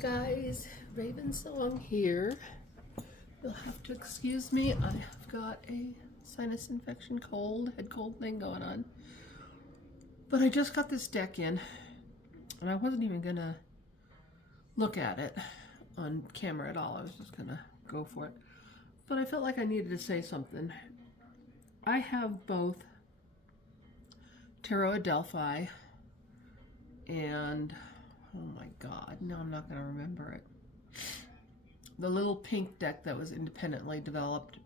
Guys, Raven Song here. You'll have to excuse me. I have got a sinus infection, head cold thing going on. But I just got this deck in, and I wasn't even gonna look at it on camera at all. I was just gonna go for it. But I felt like I needed to say something. I have both Tarot Delphi and oh my God, no, I'm not going to remember it. The little pink deck that was independently developed,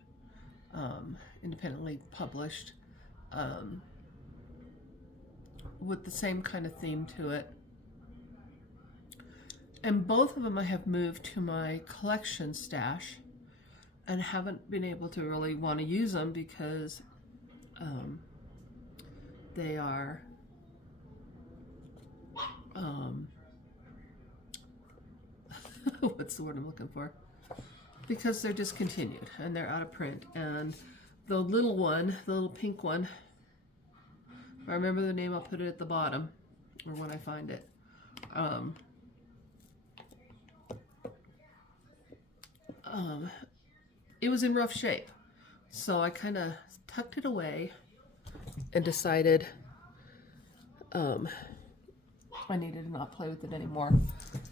independently published, with the same kind of theme to it. And both of them I have moved to my collection stash and haven't been able to really want to use them because they are what's the word I'm looking for? Because they're discontinued and they're out of print. And the little one, the little pink one, if I remember the name, I'll put it at the bottom or when I find it. It was in rough shape. So I kind of tucked it away and decided I needed to not play with it anymore.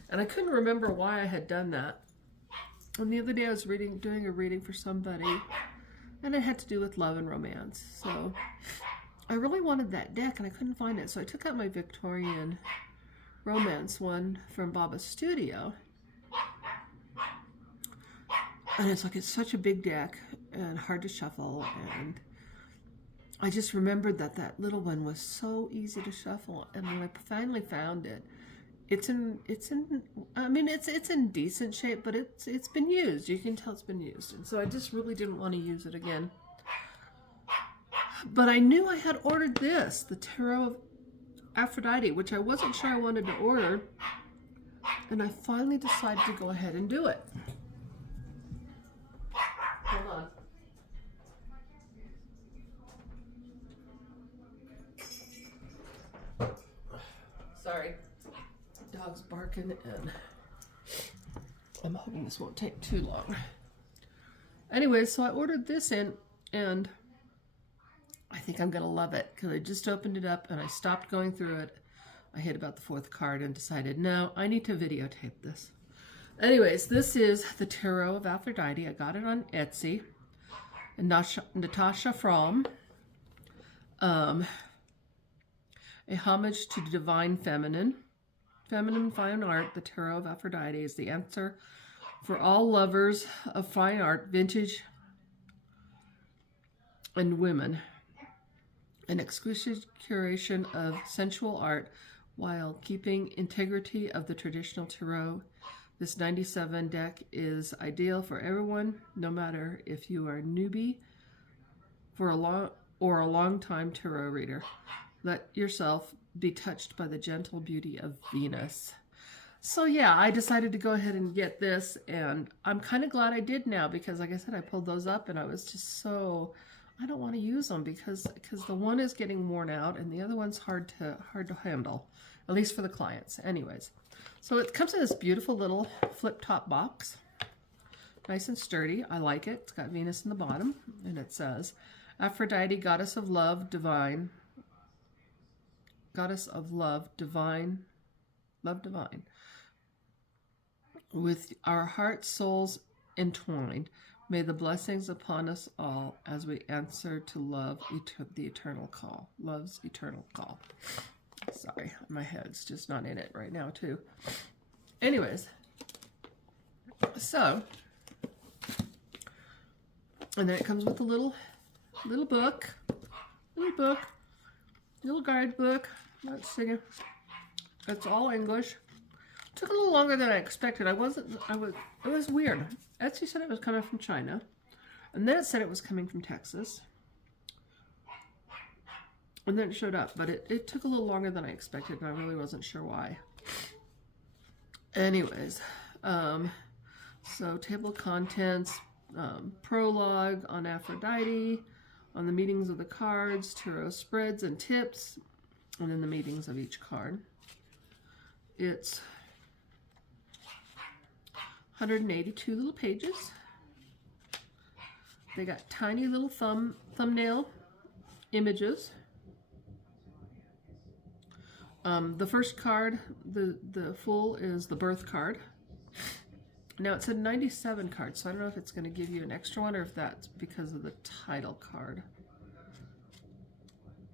And I couldn't remember why I had done that. And the other day I was doing a reading for somebody, and it had to do with love and romance. So I really wanted that deck and I couldn't find it. So I took out my Victorian Romance one from Baba's Studio. And it's such a big deck and hard to shuffle, and I just remembered that little one was so easy to shuffle. And when I finally found it, it's in decent shape, but it's been used. You can tell it's been used. And so I just really didn't want to use it again. But I knew I had ordered this, the Tarot of Aphrodite, which I wasn't sure I wanted to order. And I finally decided to go ahead and do it. Hold on. Sorry, dog's barking and I'm hoping this won't take too long. Anyway, so I ordered this in and I think I'm gonna love it because I just opened it up and I stopped going through it. I hit about the fourth card and decided, no, I need to videotape this. Anyways, this is the Tarot of Aphrodite. I got it on Etsy. And Natasha Fromm. A homage to divine feminine fine art. The Tarot of Aphrodite is the answer for all lovers of fine art, vintage and women. An exquisite curation of sensual art while keeping integrity of the traditional tarot. This 97 deck is ideal for everyone, no matter if you are a newbie or a long-time tarot reader. Let yourself be touched by the gentle beauty of Venus. So yeah, I decided to go ahead and get this, and I'm kind of glad I did now because, like I said, I pulled those up and I was just so, I don't want to use them because the one is getting worn out and the other one's hard to handle, at least for the clients. Anyways, so it comes in this beautiful little flip top box, nice and sturdy. I like it. It's got Venus in the bottom, and it says, Aphrodite, goddess of love, divine. Goddess of love, divine, love divine. With our hearts, souls entwined, may the blessings upon us all as we answer to love, the eternal call. Love's eternal call. Sorry, my head's just not in it right now, too. Anyways, so, and then it comes with a little guidebook. Let's see. It's all English. Took a little longer than I expected. It was weird. Etsy said it was coming from China, and then it said it was coming from Texas. And then it showed up, but it took a little longer than I expected, and I really wasn't sure why. Anyways, so table of contents, prologue on Aphrodite, on the meanings of the cards, tarot spreads and tips, and then the meanings of each card. It's 182 little pages. They got tiny little thumbnail images. The first card, the full, is the birth card. Now it's a 97 card, so I don't know if it's going to give you an extra one or if that's because of the title card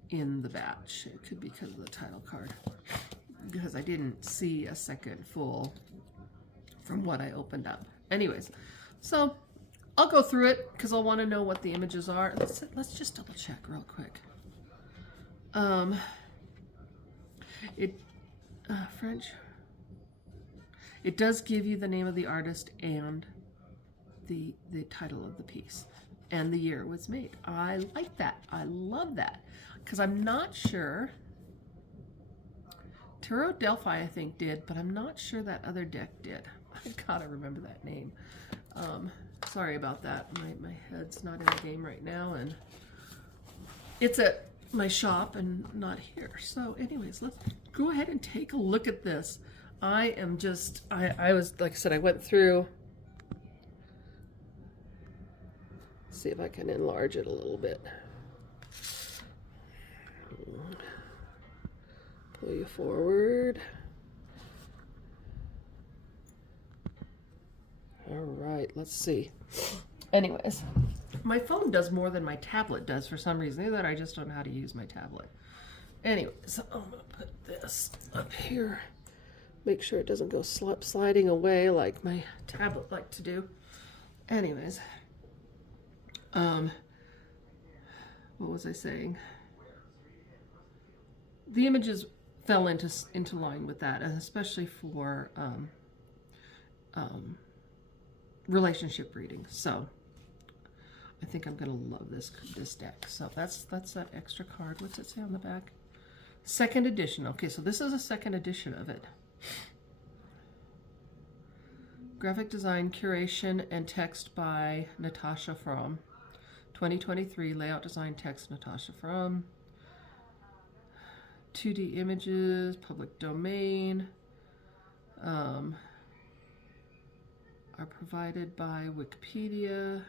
in the batch. It could be because of the title card, because I didn't see a second full from what I opened up. Anyways, so I'll go through it because I'll want to know what the images are. Let's just double check real quick. French. It does give you the name of the artist and the title of the piece and the year it was made. I like that. I love that, because I'm not sure. Tarot Delphi, I think, did, but I'm not sure that other deck did. I gotta remember that name. Sorry about that. My head's not in the game right now, and it's at my shop and not here. So anyways, let's go ahead and take a look at this. I am just, I was, like I said, I went through. See if I can enlarge it a little bit. Pull you forward. All right, let's see. Anyways, my phone does more than my tablet does for some reason. Either that, I just don't know how to use my tablet. Anyways, I'm gonna put this up here. Make sure it doesn't go sliding away like my tablet like to do. Anyways, what was I saying? The images fell into line with that, and especially for relationship readings. So I think I'm gonna love this deck. So that's that extra card. What's it say on the back? Second edition. Okay, so this is a second edition of it. Graphic design, curation, and text by Natasha Fromm. 2023, layout design, text, Natasha Fromm. 2D images, public domain, are provided by Wikimedia.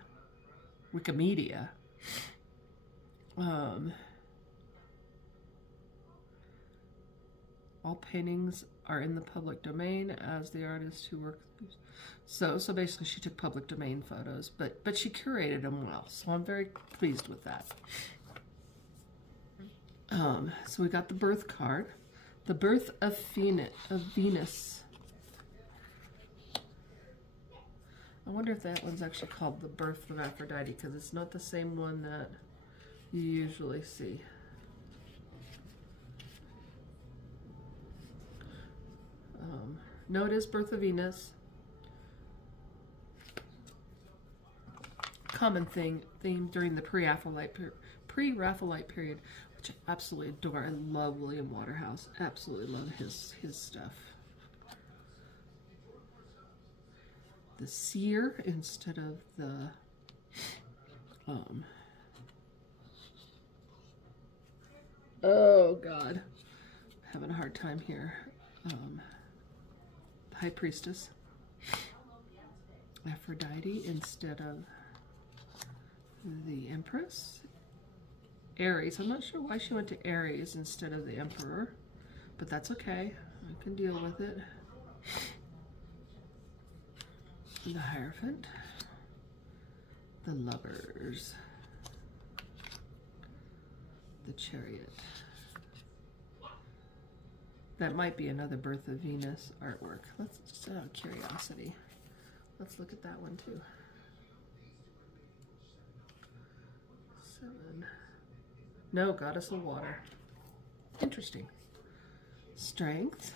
All paintings are in the public domain as the artist who worked. So basically she took public domain photos, but she curated them well. So I'm very pleased with that. So we got the birth card, the birth of Venus. I wonder if that one's actually called the birth of Aphrodite, because it's not the same one that you usually see. No, it is Birth of Venus. Common theme during the pre-Raphaelite period, which I absolutely adore. I love William Waterhouse. Absolutely love his stuff. The seer instead of the oh God, having a hard time here. High Priestess, Aphrodite instead of the Empress, Aries. I'm not sure why she went to Aries instead of the Emperor, but that's okay. I can deal with it. The Hierophant, the Lovers, the Chariot. That might be another Birth of Venus artwork. Let's just out of curiosity. Let's look at that one too. 7. No, Goddess of Water. Interesting. Strength.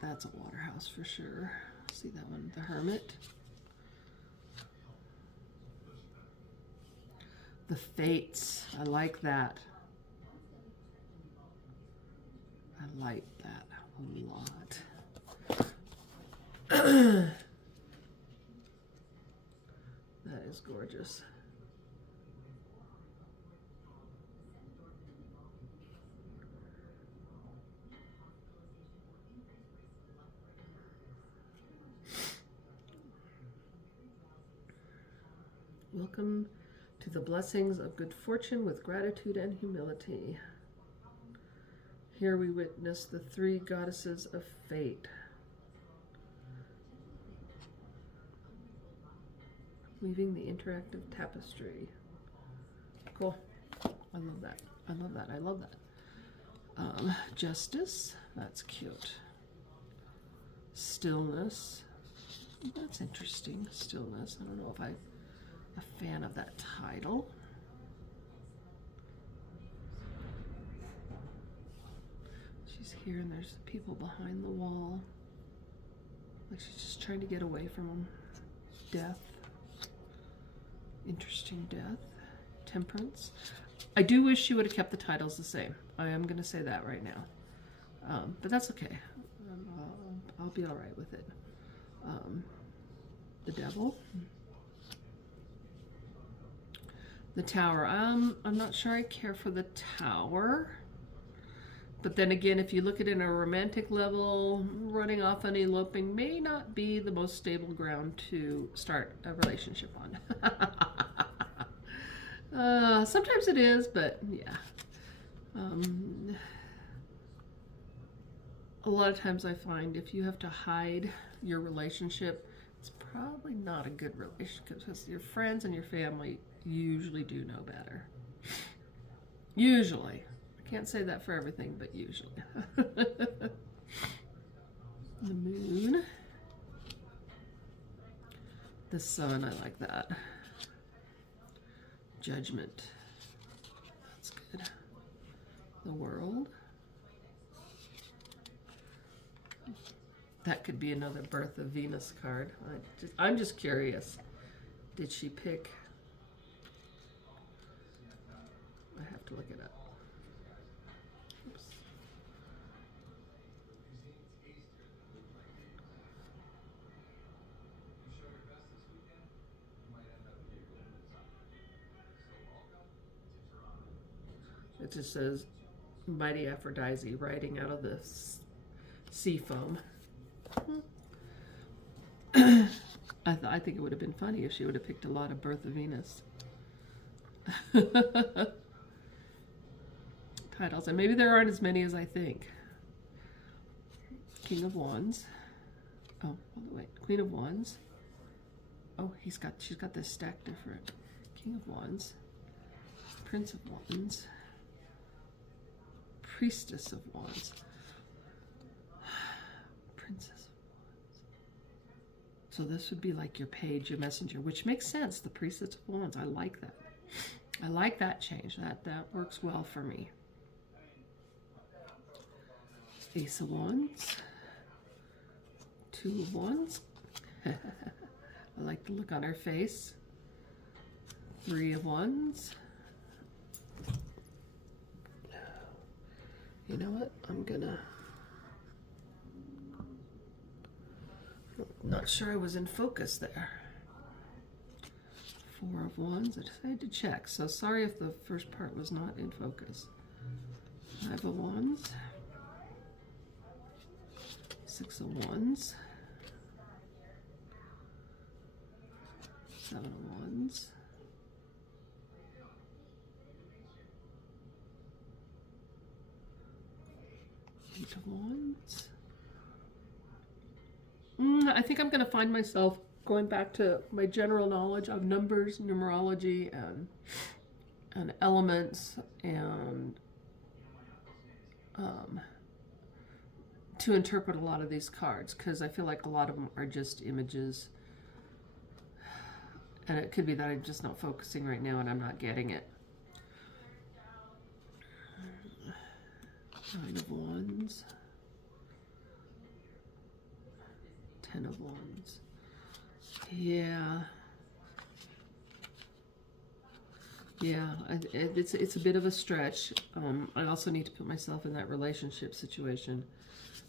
That's a Waterhouse for sure. See that one, the Hermit. The Fates. I like that. I like that a lot. That is gorgeous. Welcome to the blessings of good fortune with gratitude and humility. Here we witness the three goddesses of fate. Weaving the interactive tapestry. Cool. I love that. I love that. I love that. Justice. That's cute. Stillness. That's interesting. Stillness. I don't know if I'm a fan of that title. She's here and there's people behind the wall. Like she's just trying to get away from them. Death. Interesting death. Temperance. I do wish she would have kept the titles the same. I am going to say that right now. But that's okay. I'll be all right with it. The Devil. The Tower. I'm not sure I care for the Tower. But then again, if you look at it in a romantic level, running off and eloping may not be the most stable ground to start a relationship on. Sometimes it is, but yeah. A lot of times I find if you have to hide your relationship, it's probably not a good relationship because your friends and your family usually do know better. Usually. I can't say that for everything, but usually. The Moon. The Sun, I like that. Judgment. That's good. The World. That could be another Birth of Venus card. I'm just curious. Did she pick? I have to look it up. Oops. It just says Mighty Aphrodite riding out of the sea foam. I think it would have been funny if she would have picked a lot of Birth of Venus titles, and maybe there aren't as many as I think. King of Wands. Oh, wait, Queen of Wands. Oh, she's got this stack different. King of Wands. Prince of Wands. Priestess of Wands. Princess. So this would be like your page, your messenger, which makes sense. The Priestess of Wands. I like that. I like that change. That works well for me. Ace of Wands. Two of Wands. I like the look on her face. Three of Wands. You know what? I'm gonna... Not sure I was in focus there. Four of Wands. I decided to check. So sorry if the first part was not in focus. Five of Wands. Six of Wands. Seven of Wands. Eight of Wands. I think I'm going to find myself going back to my general knowledge of numbers, numerology, and elements, and to interpret a lot of these cards, because I feel like a lot of them are just images, and it could be that I'm just not focusing right now and I'm not getting it. Nine of Wands. Ten of Wands. Yeah. Yeah, it's a bit of a stretch. I also need to put myself in that relationship situation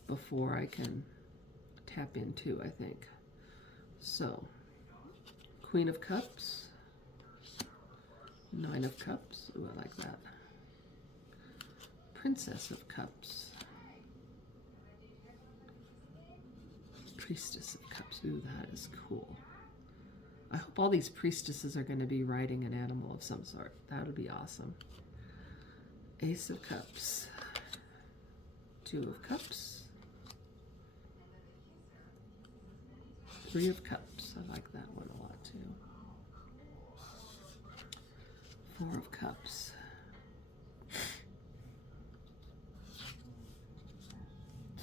before I can tap into, I think. So, Queen of Cups. Nine of Cups. Ooh, I like that. Princess of Cups. Priestess of Cups. Ooh, that is cool. I hope all these priestesses are going to be riding an animal of some sort. That would be awesome. Ace of Cups. Two of Cups. Three of Cups. I like that one a lot too. Four of Cups.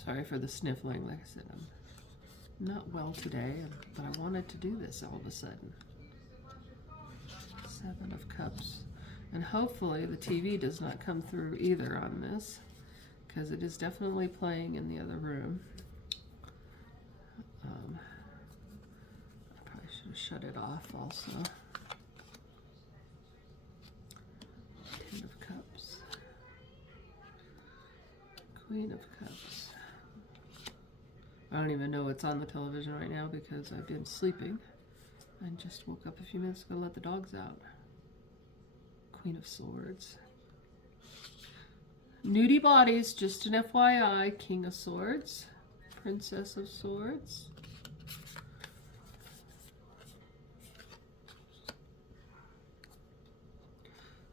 Sorry for the sniffling. Like I said, I'm not well today, but I wanted to do this all of a sudden. Seven of Cups. And hopefully the TV does not come through either on this, because it is definitely playing in the other room. I probably should have shut it off also. Ten of Cups. Queen of Cups. I don't even know what's on the television right now because I've been sleeping. I just woke up a few minutes ago to let the dogs out. Queen of Swords. Nudie bodies, just an FYI. King of Swords. Princess of Swords.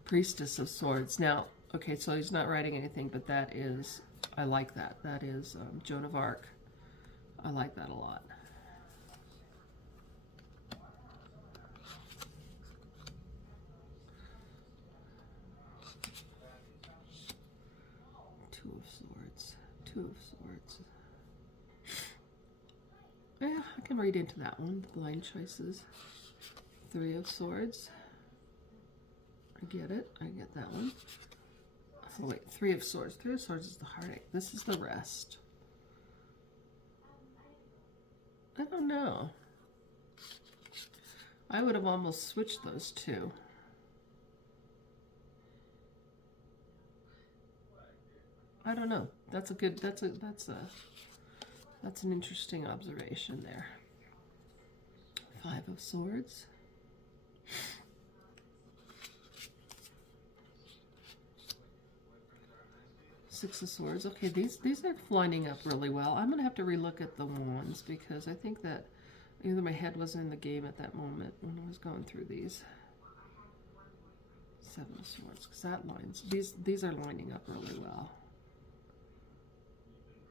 Priestess of Swords. Now, okay, so he's not writing anything, but that is, I like that. That is Joan of Arc. I like that a lot. Two of Swords. Two of Swords. Yeah, I can read into that one. The blind choices. Three of Swords. I get it. I get that one. Oh, wait, Three of Swords. Three of Swords is the heartache. This is the rest. I don't know. I would have almost switched those two. I don't know. That's a good, that's an interesting observation there. Five of Swords. Six of Swords. Okay, these are lining up really well. I'm gonna have to relook at the wands because I think that either my head wasn't in the game at that moment when I was going through these. Seven of Swords, because that lines, these are lining up really well.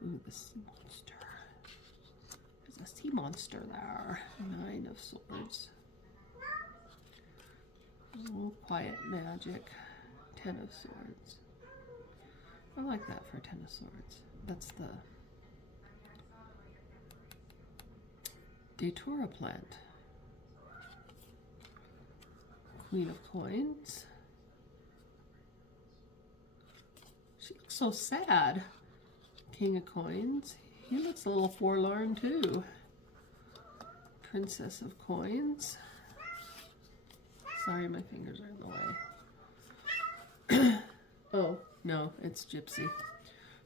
Ooh, the sea monster. There's a sea monster there. Nine of Swords. Oh, quiet magic. Ten of Swords. I like that for Ten of Swords. That's the Datura plant. Queen of Coins. She looks so sad. King of Coins. He looks a little forlorn too. Princess of Coins. Sorry, my fingers are in the way. Oh, no, it's Gypsy.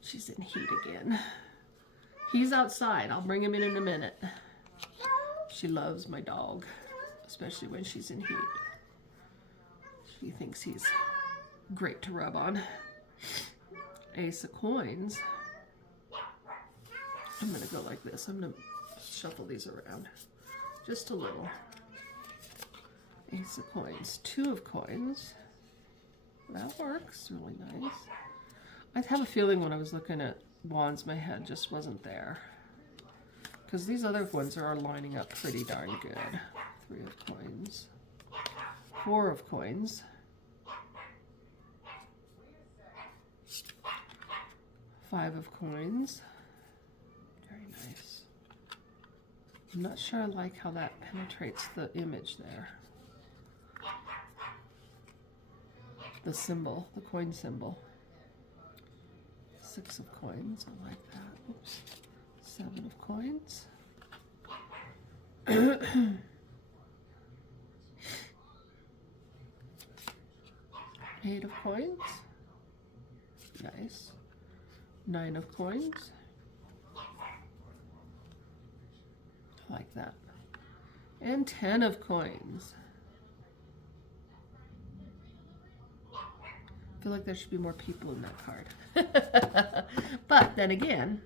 She's in heat again. He's outside. I'll bring him in a minute. She loves my dog, especially when she's in heat. She thinks he's great to rub on. Ace of Coins. I'm going to go like this. I'm going to shuffle these around just a little. Ace of Coins. Two of Coins. That works really nice. I have a feeling when I was looking at wands, my head just wasn't there. Because these other ones are lining up pretty darn good. Three of Coins. Four of Coins. Five of Coins. Very nice. I'm not sure I like how that penetrates the image there. The symbol, the coin symbol. Six of Coins, I like that. Oops. Seven of Coins. Eight of Coins. Nice. Nine of Coins. I like that. And 10 of Coins. I feel like there should be more people in that card. But then again,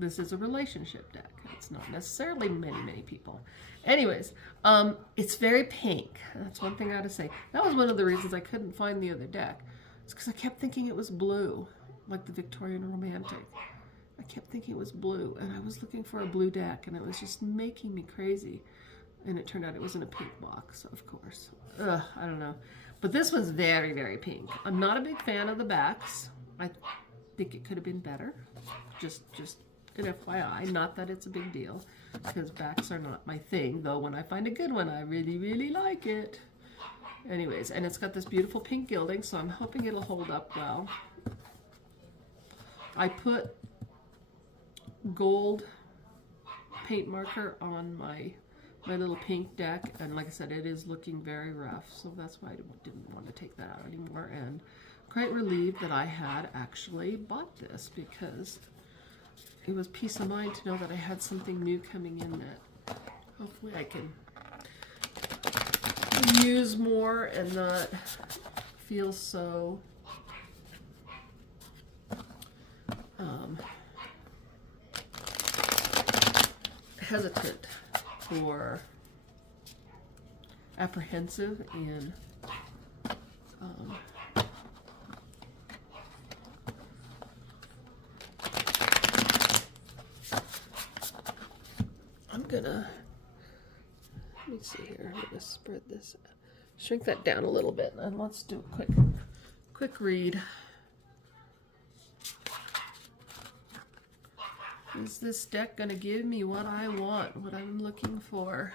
This is a relationship deck. It's not necessarily many people. Anyways, it's very pink. That's one thing I gotta say. That was one of the reasons I couldn't find the other deck. It's because I kept thinking it was blue, like the Victorian Romantic. I kept thinking it was blue, and I was looking for a blue deck, and it was just making me crazy. And it turned out it was in a pink box, of course. Ugh, I don't know. But this one's very pink. I'm not a big fan of the backs. I think it could have been better. Just an FYI, not that it's a big deal, because backs are not my thing, though when I find a good one, I really like it. Anyways, and it's got this beautiful pink gilding, so I'm hoping it'll hold up well. I put gold paint marker on my little pink deck, and like I said, it is looking very rough, so that's why I didn't want to take that out anymore, and quite relieved that I had actually bought this, because it was peace of mind to know that I had something new coming in that hopefully I can use more and not feel so hesitant or apprehensive in let me see here, I'm gonna spread this, shrink that down a little bit, and let's do a quick read. Is this deck gonna give me what I want, what I'm looking for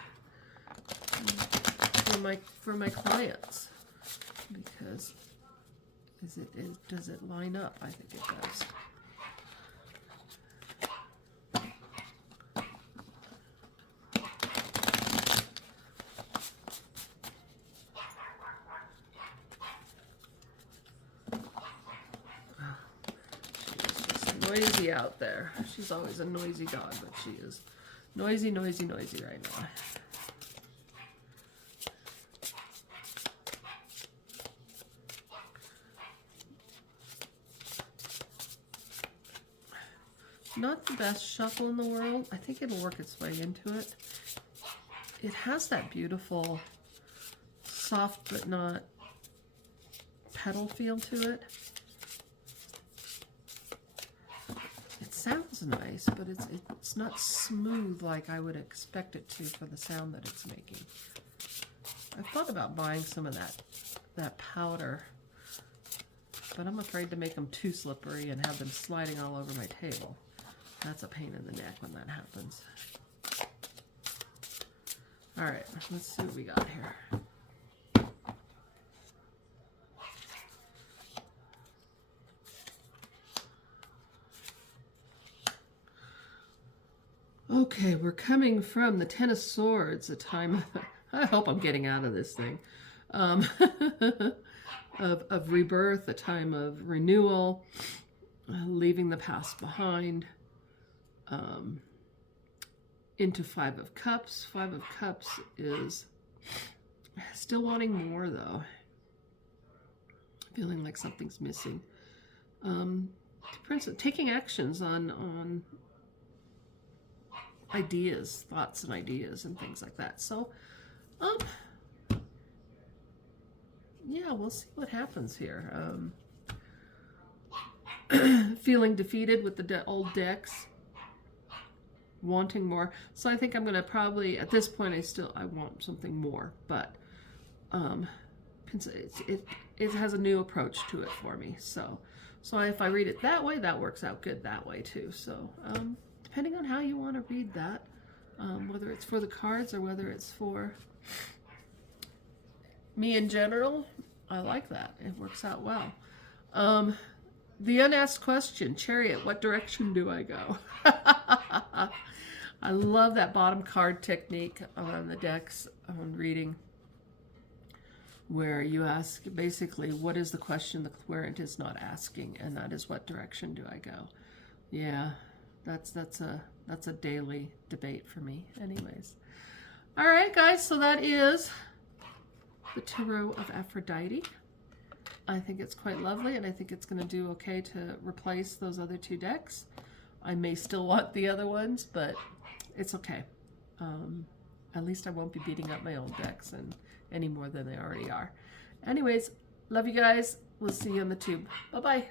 my clients? Because does it line up? I think it does. Noisy out there. She's always a noisy dog, but she is noisy right now. Not the best shuffle in the world. I think it'll work its way into it. It has that beautiful, soft but not petal feel to it. Sounds nice, but it's not smooth like I would expect it to for the sound that it's making. I've thought about buying some of that powder, but I'm afraid to make them too slippery and have them sliding all over my table. That's a pain in the neck when that happens. All right, let's see what we got here. Okay, we're coming from the Ten of Swords, a time, I hope I'm getting out of this thing, of rebirth, a time of renewal, leaving the past behind, into Five of Cups. Five of Cups is still wanting more, though. Feeling like something's missing. Taking actions on ideas, thoughts and ideas and things like that. So, yeah, we'll see what happens here. Feeling defeated with the old decks, wanting more. So I think I'm going to probably, at this point, I want something more, but it has a new approach to it for me. So if I read it that way, that works out good that way too. So, depending on how you want to read that, whether it's for the cards or whether it's for me in general, I like that. It works out well. The unasked question, Chariot, what direction do I go? I love that bottom card technique on the decks on reading, where you ask basically what is the question the querent is not asking, and that is what direction do I go? Yeah. That's a daily debate for me anyways. All right, guys, so that is the Tarot of Aphrodite. I think it's quite lovely, and I think it's going to do okay to replace those other two decks. I may still want the other ones, but it's okay. At least I won't be beating up my old decks and any more than they already are. Anyways, love you guys. We'll see you on the tube. Bye-bye.